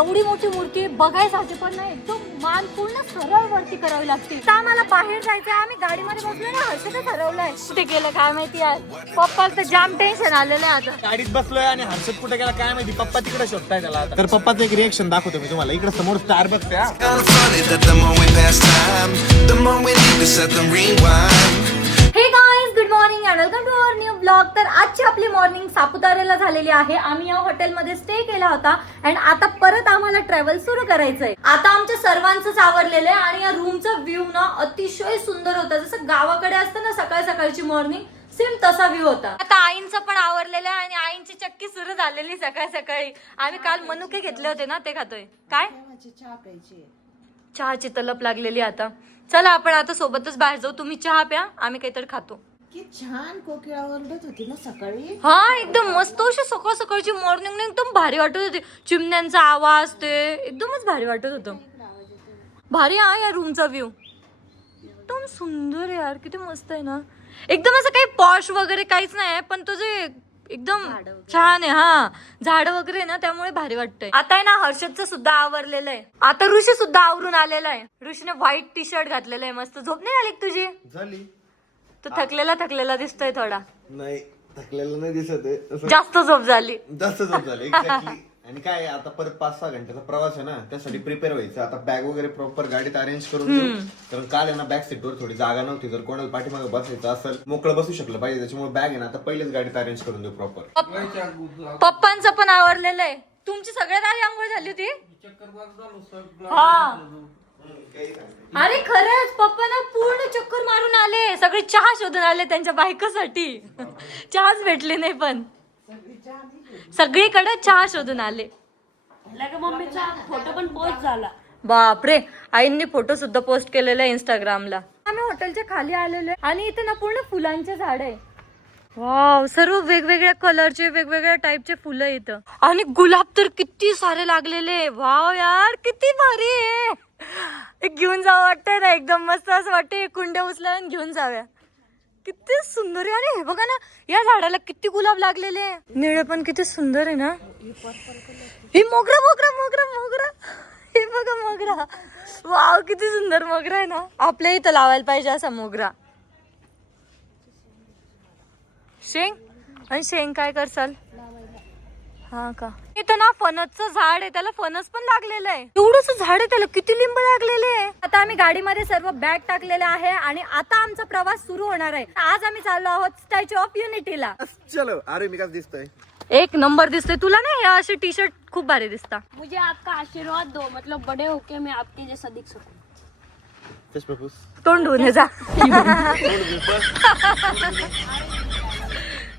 एवढी मोठी मूर्ती बघायसाठी पण नाही, एकदम मान पूर्ण सरळ वरती करावी लागते. तर आम्हाला बाहेर जायचंय, आम्ही गाडीमध्ये बसलोय ना, हर्षद ठरवलंय कुठे गेलं काय माहिती यार. पप्पाला तर जाम टेन्शन आलेलं आहे आता. गाडीत बसलोय आणि हर्षद कुठे गेला काय माहिती, पप्पा तिकडे शोधताय त्याला. तर पप्पाचं एक रिएक्शन दाखवतो मी तुम्हाला. इकडे समोर स्टारबक्स हे guys, good morning and welcome to our new blog. तर आजची आपली मॉर्निंग सापुताऱ्याला झालेली आहे. आम्ही या हॉटेलमध्ये स्टे केला होता अँड आता परत आम्हाला ट्रॅव्हल सुरू करायचंय. आता आमच्या सर्वांचंच आवरलेलं आहे आणि या रूमचा व्ह्यू ना अतिशय सुंदर होता. जसं गावाकडे असतं ना सकाळ सकाळची मॉर्निंग, सेम तसा व्ह्यू होता. आता आईंचं पण आवरलेलं आहे आणि आईंची चक्की सुरू झालेली सकाळ सकाळी. आम्ही काल मनुके घेतले होते ना, ते खातोय. काय चहाची तलप लागलेली आता. चला आपण आता सोबतच बाहेर जाऊ. तुम्ही चहा प्या, आम्ही काहीतरी खातो. की छान कोकिळा ओरडत होती ना सकाळी. हा एकदम मस्त अशी सकाळ सकाळची मॉर्निंग एकदम भारी वाटत होती. चिमण्यांचा आवाज ते एकदमच भारी वाटत होतं. भारी हा या रूमचा व्ह्यू, एकदम सुंदर आहे यार, किती मस्त आहे ना. एकदम असं काही पॉश वगैरे काहीच नाही, पण तुझे एकदम छान आहे. हा झाड वगैरे ना, त्यामुळे भारी वाटतंय. आता आहे ना हर्षदचं सुद्धा आवरलेलं आहे. आता ऋषी सुद्धा आवरून आलेला आहे. ऋषीने व्हाईट टी शर्ट घातलेलं आहे. मस्त. झोप नाही आली तुझी? झाली. तो थकलेला दिसतोय थोडा. नाही थकलेलं नाही दिसत आहे, जास्त झोप झाली. जास्त झोप झाली. एक्झॅक्टली. आणि काय आता परत 5-6 घंट्याचा प्रवास आहे ना, त्यासाठी प्रिपेअर व्हायचं. आता बॅग वगैरे प्रॉपर गाडीत अरेंज करून देऊ. कारण काल आहे ना बॅक सीटवर थोडी जागा नव्हती. जर कोणाला पाठीमागे बसायचं असेल, मोकळं बसू शकलं पाहिजे, त्याच्यामुळे बॅग आहे ना आता पहिलेच गाडीत अरेंज करून देऊ प्रॉपर. पप्पांचं पण आवरलेलं आहे. तुमची सगळ्यात आधी आंघोळ झाली होती? हा. अरे खरंच पप्पा ना पूर्ण चक्कर मारून आले. सगळे चहा शोधून आले त्यांच्या बायकोसाठी. चहाच भेटले नाही, पण सगळीकडे चहा शोधून आले. मम्मीचा फोटो पण पोस्ट झाला. बापरे, आईंनी फोटो सुद्धा पोस्ट केलेला आहे इंस्टाग्रामला. आम्ही हॉटेलच्या खाली आलेलो आहे आणि इथे ना पूर्ण फुलांचे झाड आहे. वाव, सर्व वेगवेगळ्या कलरचे वेगवेगळ्या टाइपचे फुलं इथं. आणि गुलाब तर किती सारे लागलेले. वाव यार, किती भारी आहे. एक घेऊन जावं वाटतंय ना, एकदम मस्त असं वाटतंय. कुंड्या उचला आणि घेऊन जाव्या. किती सुंदर आहे. आणि हे बघा ना, या झाडाला किती गुलाब लागलेले. निळे पण किती सुंदर आहे ना. हे मोगरा. हे बघा मोगरा. वाव, किती सुंदर मोगरा आहे ना. आपल्या इथं लावायला पाहिजे असा मोगरा. शेंग काय करसाल? हा का. इथं ना फणसचं झाड आहे, त्याला फणस पण लागलेलं आहे. एवढंच झाड आहे, त्याला किती लिंब लागलेले आहे. आता आम्ही गाडीमध्ये सर्व बॅग टाकलेले आहे आणि आता आमचा प्रवास सुरू होणार आहे. आज आम्ही चाललो आहोत स्टॅच्यू ऑफ युनिटीला. चलो. अरे मी कसं दिसतोय? एक नंबर दिसतोय तुला ना. हे असे टी शर्ट खूप भारी दिसता. मुझे आपका आशीर्वाद दो, मतलब बड़े होके मैं आपके जैसा दिख सकूं. तोंड धुवून जा.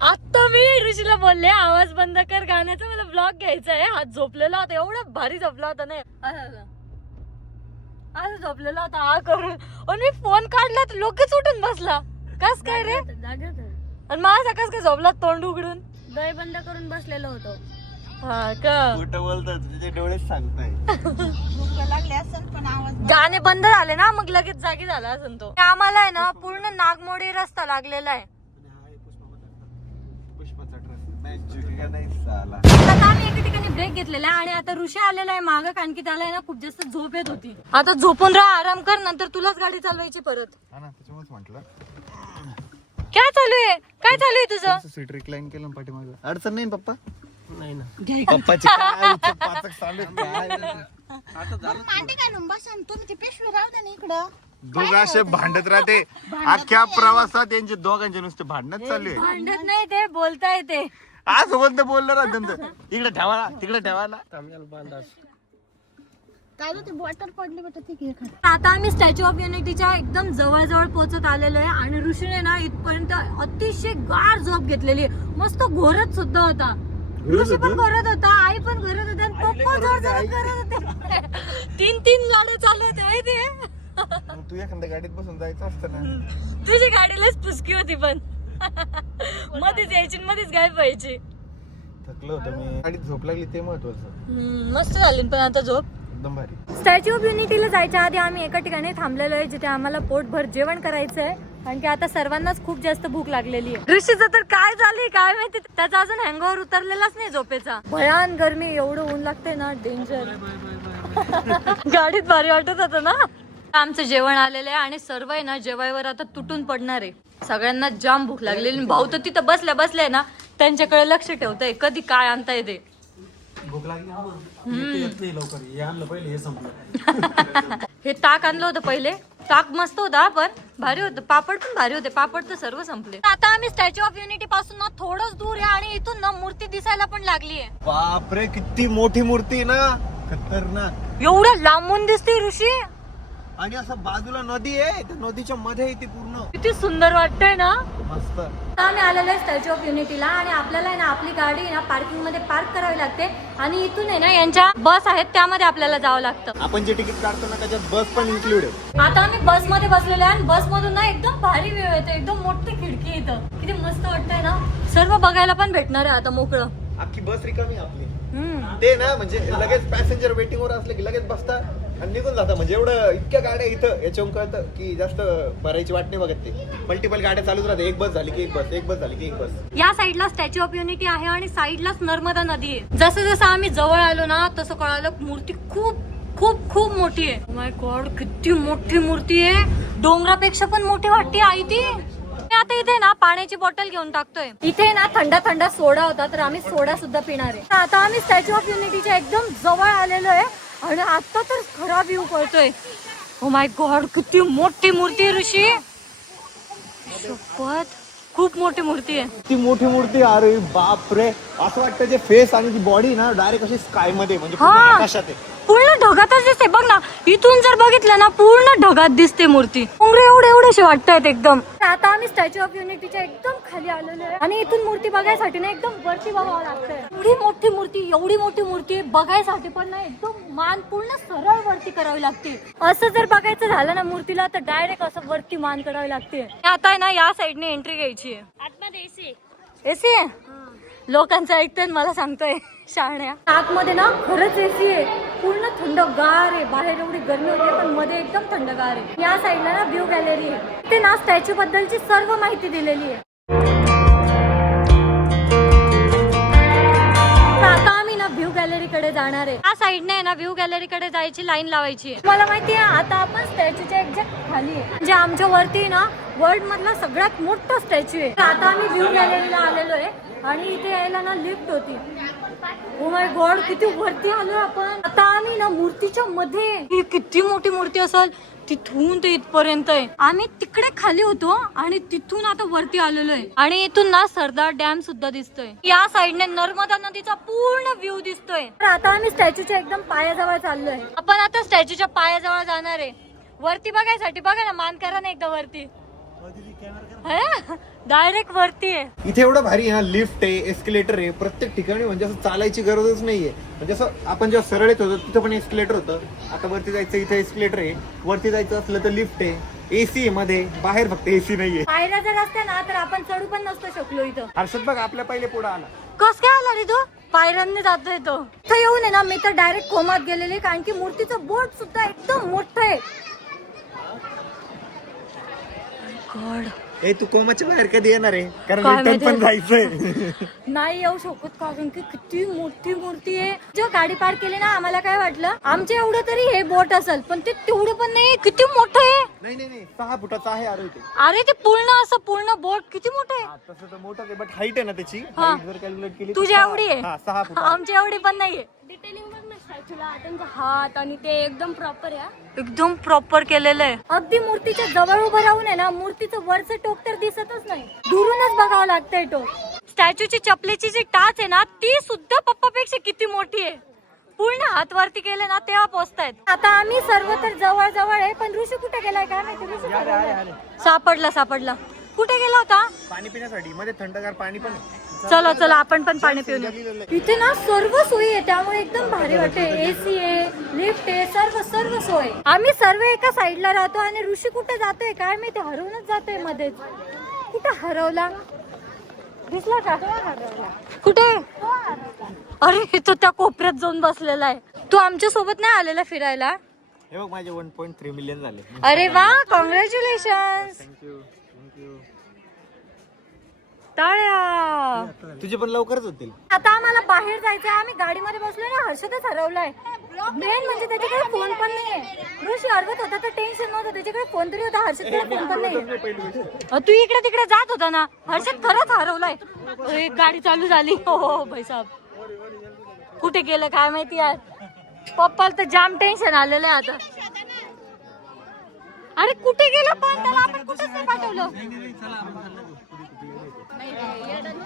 आता मी ऋषीला बोलले आवाज बंद कर गाण्याचा, मला ब्लॉग घ्यायचा आहे. हात झोपलेला होता, एवढा भारी झोपला होता नाही असं झोपलेला होता हा करून. आणि मी फोन काढला तर लोकच उठून बसला. कस काय रे? आणि माझा कस काय झोपला तोंड उघडून? डोळे बंद करून बसलेलो होतो. हा का. खोटं बोलतात, तुझे डोळेच सांगताय. गाणे बंद झाले ना, मग लगेच जागी झाला असेल तो. आम्हाला आहे ना पूर्ण नागमोडी रस्ता लागलेला आहे. आता आम्ही एका ठिकाणी ब्रेक घेतलेला आहे आणि आता ऋषी आलेला आहे मागं, कारण की त्याला आहे ना खूप जास्त झोप येत होती. आता झोपून राहा, आराम कर, नंतर तुलाच गाडी चालवायची परत. काय चालू आहे? काय चालू आहे तुझं? सीट रिक्लाइन केलं पाठीमागं. अडचण नाही पप्पा? नाही ना. पप्पाची काय पाचक चालू काय? मांडी घालून बसा आणि तुम्ही ती पिशवी राहू द्या ना इकडं. दोघं असे भांडत राहते अख्ख्या प्रवासात. त्यांचे दोघांचे नुसते भांडणच चालू आहे. भांडत नाही ते, बोलता येते. आज सोबत बोलणार ना त्यांचं. इकडे ठेवायला तिकडे ठेवायला. काय ती बॉटल पडली बेटा, ती घे. आता आम्ही स्टॅच्यू ऑफ युनिटीच्या एकदम जवळ पोहोचत आलेलो आहे आणि ऋषीने ना इथपर्यंत अतिशय गाढ झोप घेतलेली आहे. मस्त घोरत सुद्धा होता. ऋषी पण घोरत होता, आई पण घोरत होते आणि पप्पा जोर करत होते. 3 गाड्या चालू होते माहिती. तू एखाद्या गाडीत बसून जायचं असतं ना. तुझी गाडीलाच फुसकी होती, पण मध्येच यायची मध्येच गायब व्हायची. थकलो होतो मी. गाडीत झोप लागली ते महत्वाचं. मस्त झाली पण आता झोप एकदम भारी. स्टॅच्यू ऑफ युनिटीला जायच्या आधी आम्ही एका ठिकाणी थांबलेलो आहे, जिथे आम्हाला पोटभर जेवण करायचंय. कारण की आता सर्वांनाच खूप जास्त भूक लागलेली आहे. ऋषीचं तर काय झाली काय माहिती, त्याचा अजून हँगओव्हर उतरलेलाच नाही झोपेचा. भयान गरमी, एवढं ऊन लागतंय ना, डेंजर. गाडीत भारी वाटत होतं ना. आमचं जेवण आलेलं आहे आणि सर्व आहे ना जेवायवर आता तुटून पडणार आहे. सगळ्यांना जाम भूक लागलेली. भाऊ तर तिथं बसल्या बसल्या ना त्यांच्याकडे लक्ष ठेवतंय कधी काय आणता येते. भूक लागली येत नाही लवकर. हे आणलं पहिले, हे संपलं. हे ताक आणलं होतं पहिले, ताक मस्त होता पण भारी होतं. पापड पण भारी होते, पापड तर सर्व संपले. आता आम्ही स्टॅच्यू ऑफ युनिटी पासून ना थोडंच दूर आहे आणि इथून ना मूर्ती दिसायला पण लागली आहे. बापरे किती मोठी मूर्ती ना, खतरनाक. एवढं लांबून दिसते ऋषी आणि असं बाजूला नदी आहे, त्या नदीच्या मध्ये आहे ती पूर्ण. किती सुंदर वाटतंय ना. मस्त. आता आम्ही आलेलो आहे स्टॅच्यू ऑफ युनिटीला आणि आपल्याला आहे ना आपली गाडी ना पार्किंग मध्ये पार्क करावी लागते आणि इथून आहे ना यांच्या बस आहेत त्यामध्ये आपल्याला जावं लागतं. आपण जे तिकीट काढतो ना त्याच्यात बस पण इन्क्लूड आहे. आता आम्ही बस मध्ये बसलेलो आहे आणि बस मधून ना एकदम भारी व्ह्यू येतो, एकदम मोठी खिडकी इथं. किती मस्त वाटतंय ना. सर्व बघायला पण भेटणार आहे आता मोकळं. अख्खी बस रिकामी आहे आपली. ते ना म्हणजे लगेच पॅसेंजर वेटिंग वर असले की लगेच बसतात आणि निघून जातात. म्हणजे एवढं इतक्या गाड्या इथं याच्यावर कळतं की जास्त भरायची वाट नाही बघत. ते मल्टिपल गाड्या चालूच राहते. एक बस झाली की एक बस, एक बस झाली की एक बस. या साईडला स्टॅच्यू ऑफ युनिटी आहे आणि साईडलाच नर्मदा नदी आहे. जसं जसं आम्ही जवळ आलो ना तसं कळालं मूर्ती खूप खूप खूप मोठी आहे. माय गॉड किती मोठी मूर्ती आहे, डोंगरापेक्षा पण मोठी वाटते आई ती. आता इथे ना पाण्याची बॉटल घेऊन टाकतोय. इथे ना थंडा थंडा सोडा होता तर आम्ही सोडा सुद्धा पिणार आहे. आता आम्ही स्टॅच्यू ऑफ युनिटीच्या एकदम जवळ आलेलो आहे आणि आता तर खरा व्ह्यू कळतोय. ओ माय गॉड किती मोठी मूर्ती आहे ऋषी, शपथ खूप मोठी मूर्ती आहे. ती मोठी मूर्ती. अरे बाप रे, असं वाटतं जे फेस आणि ती बॉडी ना डायरेक्ट अशी स्काय मध्ये म्हणजे पूर्ण हा. आकाशात आहे. पूर्ण ढगातच दिसते बघ ना. इथून जर बघितलं ना पूर्ण ढगात दिसते मूर्ती. एवढे एवढेसे वाटतायत एकदम. आता आम्ही स्टॅच्यू ऑफ युनिटीच्या एकदम खाली आलेलो आहे आणि इथून मूर्ती बघायसाठी ना एकदम वरती बघावं लागतंय. एवढी मोठी मूर्ती, एवढी मोठी मूर्ती बघायसाठी पण ना एकदम मान पूर्ण सरळ वरती करावी लागते. असं जर बघायचं झालं ना मूर्तीला तर डायरेक्ट असं वरती मान करावी लागते. आता आहे ना या साईडने एंट्री घ्यायची आहे. आतमध्ये एसी एसी आहे, लोकांचं ऐकतोय मला सांगतोय शाळण्या. आतमध्ये ना खरंच एसी आहे, पूर्ण थंडगार आहे. बाहेर एवढी गरमी होते पण मध्ये एकदम थंडगार आहे. या साईडला ना व्ह्यू गॅलरी आहे, ते ना स्टॅच्यू बद्दलची सर्व माहिती दिलेली आहे. आता आम्ही ना व्ह्यू गॅलरी कडे जाणार आहे. या साईडने ना व्ह्यू गॅलरी कडे जायची लाईन लावायची आहे. मला माहिती आहे आता आपण स्टॅच्यूच्या एक्झॅक्ट खाली आहे, म्हणजे आमच्या वरती ना वर्ल्ड मधला सगळ्यात मोठा स्टॅच्यू आहे. आता आम्ही व्ह्यू गॅलरीला आलेलो आहे आणि इथे यायला ना लिफ्ट होती. ओ माय गॉड किती वरती आलो आपण. आता आम्ही ना मूर्तीच्या मध्ये, ही किती मोठी मूर्ती असेल, तिथून ते इथपर्यंत आहे. आम्ही तिकडे खाली होतो आणि तिथून आता वरती आलेलो आहे आणि इथून ना सरदार डॅम सुद्धा दिसतोय. या साईडने नर्मदा नदीचा पूर्ण व्ह्यू दिसतोय. तर आता आम्ही स्टॅच्यूच्या एकदम पायाजवळ चाललोय. आपण आता स्टॅच्यूच्या पायाजवळ जाणार आहे वरती बघायसाठी. बघा ना मान करा ना एकदा वरती, डायरेक्ट वरती आहे. इथे एवढं भारी आहे ना, लिफ्ट आहे, एस्केलेटर आहे प्रत्येक ठिकाणी. म्हणजे असं चालायची गरजच नाहीये. म्हणजे असं आपण जेव्हा सरळ येत होतो तिथं पण एस्केलेटर होतं. आता वरती जायचं इथे एस्केलेटर आहे, वरती जायचं असलं तर लिफ्ट आहे, एसी आहे मध्ये, बाहेर फक्त एसी नाहीये. पायऱ्या जर असत्या ना तर आपण चढू पण नसतो शकलो इथं. हर्षद बघ आपल्या पहिले पुढे आला. कस काय आला रे तो, पायऱ्यांनी जातोय तो. इथं येऊन आहे ना मी तर डायरेक्ट कोमात गेलेली, कारण की मूर्तीचं बोट सुद्धा एकदम मोठं आहे. गॉड, ए तू कोमाच्या बाहेर कधी येणार आहे? कारण काय रिटर्न पण माहिती. जायचंय. नाही येऊ शकत कारण की किती मोठी मूर्ती आहे. जेव्हा गाडी पार्क केली ना आम्हाला काय वाटलं आमच्या एवढं तरी हे बोट असेल, पण ते तेवढं पण नाही. किती मोठं आहे. नाही नाही नाही 6 फुटाचं आहे. अरे ते अरे ते पूर्ण असं पूर्ण बोट किती मोठं आहे. तसं तर मोठं आहे बट हाईट आहे ना त्याची. हा. हाईट जर कॅल्क्युलेट केली तुझ्या एवढी आहे. 6 फूट. आमच्या एवढी पण नाहीये. डिटेलिंग बघ ना स्टॅच्यूला, त्यांचा हात आणि ते एकदम प्रॉपर आहे. एकदम प्रॉपर केलेलं आहे. अगदी मूर्तीच्या जवळ उभं राहून आहे ना मूर्तीचं वरचं टोक तर दिसतच नाही, दुरूनच बघावं लागतंय टोक. स्टॅच्यूची चपलेची जी टाच आहे ना ती सुद्धा पप्पापेक्षा किती मोठी आहे. पूर्ण हात वरती केले ना तेव्हा पोहोचतायत. आता आम्ही सर्व तर जवळ जवळ आहे, पण ऋषी कुठे गेलाय काय माहिती. ऋषी सापडला. कुठे गेला होता? पाणी पिण्यासाठी. मध्ये थंडगार पाणी पण आहे. चला चला आपण पण पाणी पिऊन येऊ. इथे ना सर्व सोयी आहे त्यामुळे एकदम भारी वाटते. एसी आहे, लिफ्ट आहे, सर्व सोय. आम्ही सर्व एका साईडला राहतो आणि ऋषी कुठे जातोय काय माहिती, हरवूनच जातोय मध्येच. कुठे हरवला दिसला का? कुठे? अरे तो त्या कोपऱ्यात जाऊन बसलेला आहे. तू आमच्या सोबत नाही आलेला फिरायला? हे बघ माझे 1.3 मिलियन झाले. अरे वा, कॉंग्रॅच्युलेशन. थँक्यू. टाळ्या. तुझे पण लवकरच होतील. आता आम्हाला बाहेर जायचंय, आम्ही गाडीमध्ये बसलोय ना, हर्षदच हरवलाय. मेन म्हणजे त्याच्याकडे फोन पण नाहीये. ऋषी हरवत होता तर टेन्शन नव्हतं, त्याच्याकडे फोन तरी होता, हर्षदकडे फोन पण नाहीये. तू इकडे तिकडे जात होता ना, हर्षद खरंच हरवलाय. एक गाडी चालू झाली. हो भाई साहेब, कुठे गेलं काय माहिती यार. पप्पाला तर जाम टेन्शन आलेलं आहे आता. अरे कुठे गेलं पण, त्याला आपण कुठेच नाही पाठवलं.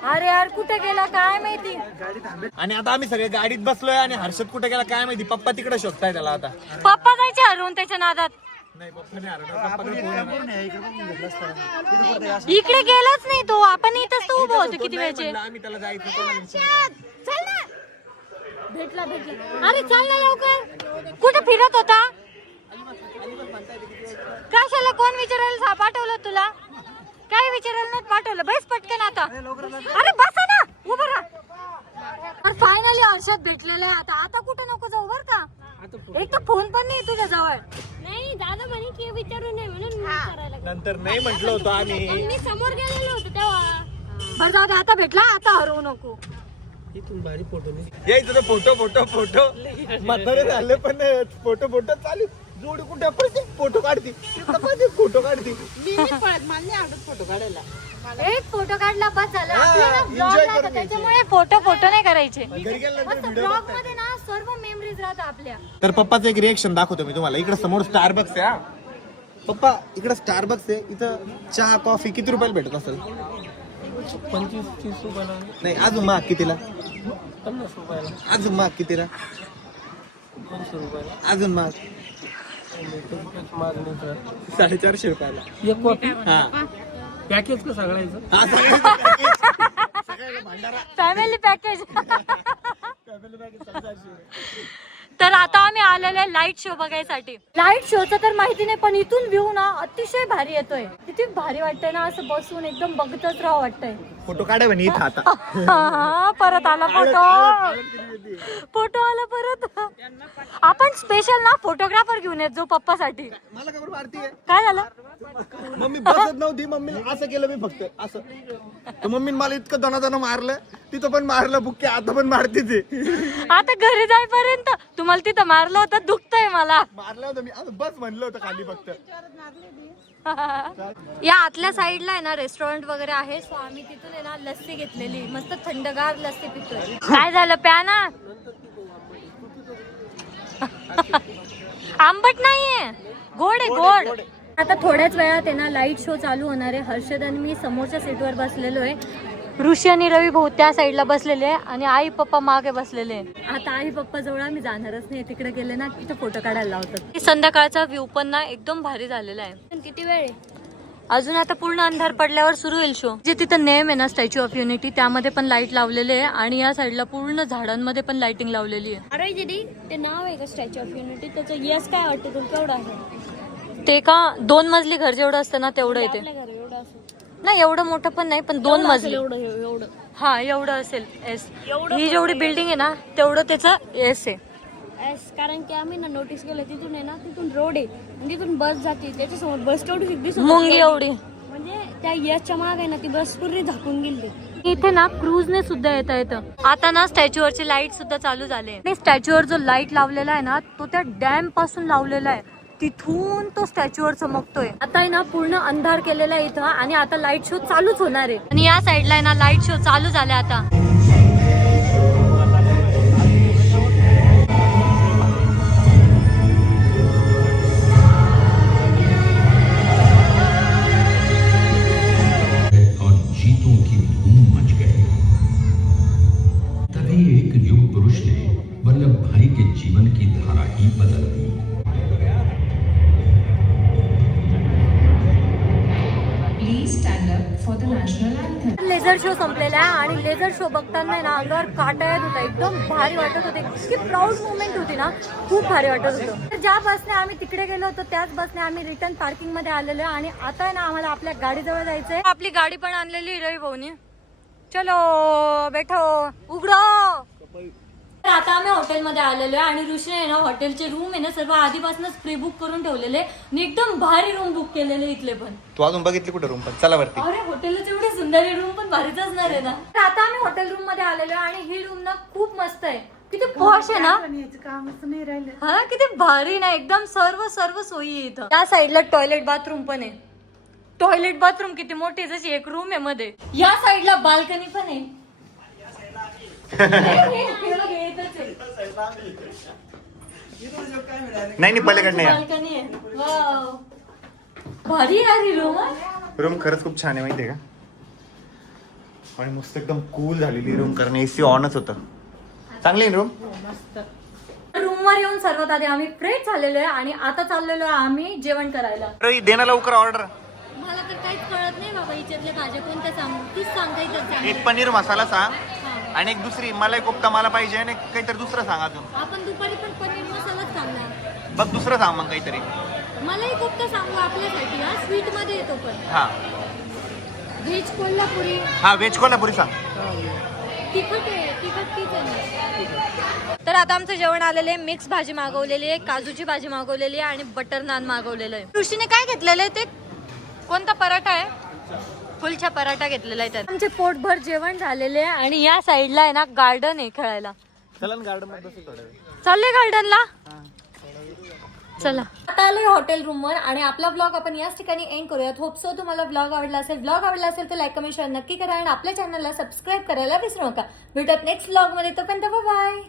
अरे यार कुठे गेला काय माहिती. आणि आता आम्ही सगळे गाडीत बसलोय आणि हर्षद कुठे गेला काय माहिती. पप्पा तिकडे शोधताय त्याला आता. पप्पा जायचे हरवून त्याच्या नादात. नाही पप्पाने हरवलं. पप्पाकडे फोन आहे. इकडे गेलाच नाही तो, आपण इथंच तो उभं होतो किती वेळचे. आम्ही त्याला जायचं. चल ना. भेटला. अरे चल ना लवकर. कुठे फिरत होता. कशाला कोण विचारायला पाठवलं तुला. काय विचारायला नाही पाठवलं. बस पटकन आता. अरे बसा ना, उभं राहा. फायनली हर्षद भेटलेला आहे. आता कुठे नको जाऊ बर का. एक तर फोन पण नाही तुझ्या जवळ. नाही दादा म्हणे की विचारू नये म्हणून मी विचारायला लागले. नंतर नाही म्हटलं होतं आम्ही. पण मी समोर गेलेलो होतो तेव्हा. बरं जाऊ दे, आता भेटला, आता हरवू नको. इथून भारी फोटो नाही. यायचं तर फोटो म्हातारे झाले पण फोटो चालू. जोडी कुठे पडते फोटो काढते. फोटो काढते. मी नाही पळत, मला नाही आवडत फोटो काढायला. एक फोटो काढला बस झालं. हा, आपल्याला enjoy ब्लॉग करून राहतो, घ्यायचे. त्याच्यामुळे फोटो नाही करायचे. घरी गेल्यानंतर मस्त व्हिडिओ ब्लॉग मध्ये ना सर्व मेमरीज राहतात आपल्या. तर पप्पाचं एक रिएक्शन दाखवतो मी तुम्हाला. इकडे समोर स्टारबक्स आहे. हा पप्पा, इकडे स्टारबक्स आहे. इथं चहा कॉफी किती रुपयाला भेटत असेल. 25-30 रुपयाला. नाही अजून महाग कितीला. 50 रुपयाला. अजून महाग कितीला. 200 रुपयाला. अजून महाग मागणी तर 450 रुपयाला. एक कॉफी. हा पॅकेज का सगळ्याचं. हा, सगळ्याला भांडारा. Family package. तर आता आम्ही आलेलो आहे लाईट शो बघायसाठी. लाईट शोचं तर माहिती नाही, पण इथून व्ह्यू ना अतिशय भारी येतोय. किती भारी वाटतंय ना, असं बसून एकदम बघतच राहावं वाटतंय. फोटो काढा म्हणे इथं आता. हा, परत आला फोटो आला परत. आपण स्पेशल ना फोटोग्राफर घेऊन येत जो पप्पासाठी. मला खबर मारतीये. काय झालं. मम्मी बसत नव्हती. मम्मीला असं केलं मी फक्त असं. तर मम्मीने मला इतकं दणादणा मारलं. तिथं पण मारलं बुक्के, आता पण मारते ते. आता घरी जाईपर्यंत तुम्हाला तिथं मारलं होतं, दुखतंय मला. मारलं होतं मी. बस म्हणलं होतं खाली फक्त. या आतल्या साईडला आहे ना रेस्टॉरंट वगैरे आहे. सो आम्ही तिथून आहे ना लस्सी घेतलेली, मस्त थंडगार लस्सी पितोय. काय झालं प्या ना. आंबट नाहीये, गोड आहे गोड. आता थोड्याच वेळात आहे ना लाईट शो चालू होणार आहे. हर्षद आणि मी समोरच्या सीटवर बसलेलो आहे. ऋषी आणि रवी भाऊ त्या साईडला बसलेले आहे आणि आई पप्पा मागे बसलेले आहे. आता आई पप्पा जवळ आम्ही जाणारच नाही. तिकडे गेले ना तिथे फोटो काढायला लावतात. संध्याकाळचा व्ह्यू पण ना एकदम भारी झालेला आहे. किती वेळ आहे. अजून आता पूर्ण अंधार पडल्यावर सुरू होईल शो. जे तिथं नेम आहे ना स्टॅच्यू ऑफ युनिटी, त्यामध्ये पण लाईट लावलेले आहे आणि या साईडला पूर्ण झाडांमध्ये पण लाइटिंग लावलेली आहे. अरे दीदी ते नाव आहे का स्टॅच्यू ऑफ युनिटी, त्याचं यस काय वाटतं तुला केवढं आहे. ते का 2 मजली घर जेवढं असतं ना तेवढं येते. आपल्या घरी एवढं असं नाही एवढं मोठं पण नाही, पण 2 मजली. एवढं हा एवढं असेल. एस ही जेवढी बिल्डिंग आहे ना तेवढं त्याचं एस आहे. कारण की आम्ही ना नोटीस केलं तिथून आहे ना, तिथून रोड आहे आणि तिथून बस जाते. त्याच्यासमोर बस तेवढी दिसत मुंगी एवढी. म्हणजे त्या यसच्या मागे आहे ना ती बस पूर्ण झाकून गेली. इथे ना क्रूजने सुद्धा येता येतं. आता ना स्टॅच्यूवरची लाईट सुद्धा चालू झाले. आणि स्टॅच्यूवर जो लाईट लावलेला आहे ना तो त्या डॅम पासून लावलेला आहे. तिथून तो स्टॅच्यूवर चमकतोय. आता आहे ना पूर्ण अंधार केलेला आहे इथं आणि आता लाईट शो चालूच होणार आहे. आणि या साईडला आहे ना लाईट शो चालू झाले आता. और जीतों की धूम मच गई। तभी एक युग पुरुष ने वल्लभ भाई के जीवन की धारा ही बदल दी। लेझर शो संपलेला आहे आणि लेझर शो बघताना ना अंगावर काटा येत होता. एकदम भारी वाटत होते. इतकी प्राऊड मुवमेंट होती ना, खूप भारी वाटत होतं. तर ज्या बसने आम्ही तिकडे गेलो होतो त्याच बसने आम्ही रिटर्न पार्किंग मध्ये आलेलो आहे आणि आता आहे ना आम्हाला आपल्या गाडीजवळ जायचंय. आपली गाडी पण आणलेली रवी भाऊनी. चलो बैठो, उघडो. तर आता आम्ही हॉटेलमध्ये आलेलो आहे आणि ऋषीने आहे ना हॉटेलचे रूम आहे ना सर्व आधीपासूनच प्री बुक करून ठेवलेले आणि एकदम भारी रूम बुक केलेले इथले पण. तू अजून बघितली कुठे रूम पण चला वरती. अरे हॉटेलच एवढे सुंदर रूम पण भारीच असणार आहे ना. तर आता आम्ही हॉटेल रूम मध्ये आलेलो आहे आणि ही रूम ना खूप मस्त आहे. किती पॉश आहे ना. हा किती भारी ना एकदम सर्व सोयी आहे इथं. त्या साईडला टॉयलेट बाथरूम पण आहे. टॉयलेट बाथरूम किती मोठे जशी एक रूम आहे मध्ये. या साईडला बाल्कनी पण आहे. नाही पलीकडे नाही. बाल्कनी आहे. वाव. भारी आहे रूम. रूम खरंच खूप छान आहे माहितीये का. आणि मस्त एकदम कूल झालेली रूम कारण एसी ऑनच होतं. चांगली रूम. रूम वर येऊन सर्वात आधी आम्ही फ्रेश झालेलो आहे आणि आता चाललेलो आहे आम्ही जेवण करायला. देना लवकर ऑर्डर. मला तर काहीच कळत नाही बाबा हिच्यातल्या भाज्या कोणत्या सांगू तीच सांगायचं सांग. एक पनीर मसाला सांग आणि एक दुसरी मलाई कोफ्ता मला पाहिजे आणि काहीतरी दुसरं सांग अजून. आपण दुपारी पण पनीर मसालाच सांगणार. बघ दुसरं सांग मग काहीतरी. मलाही कोफ्ता सांगू आपल्यासाठी हा स्वीट मध्ये येतो पण. हा व्हेज कोल्हापुरी. हा व्हेज कोल्हापुरी सांग. तिखट आहे तिखट तीच आहे ना. तर आता आमचं जेवण आलेलं आहे. मिक्स भाजी मागवलेली आहे, काजूची भाजी मागवलेली आहे आणि बटर नान मागवलेलं आहे. ऋषीने काय घेतलेलं आहे ते कोणता पराठा आहे. फुलचा पराठा घेतलेला आहे. त्यात आमचे पोटभर जेवण झालेले आहे आणि या साईडला आहे ना गार्डन आहे खेळायला. चला गार्डन मध्ये बसू थोडं वेळ. चालले गार्डनला. चला आता आलोय हॉटेल रूम वर आणि आपला ब्लॉग आपण याच ठिकाणी एंड करूयात. होप सो तुम्हाला ब्लॉग आवडला असेल तर लाईक कमेंट शेअर नक्की करा आणि आपल्या चॅनलला सबस्क्राईब करायला विसरू नका. भेटत नेक्स्ट ब्लॉग मध्ये. तोपर्यंत बाय.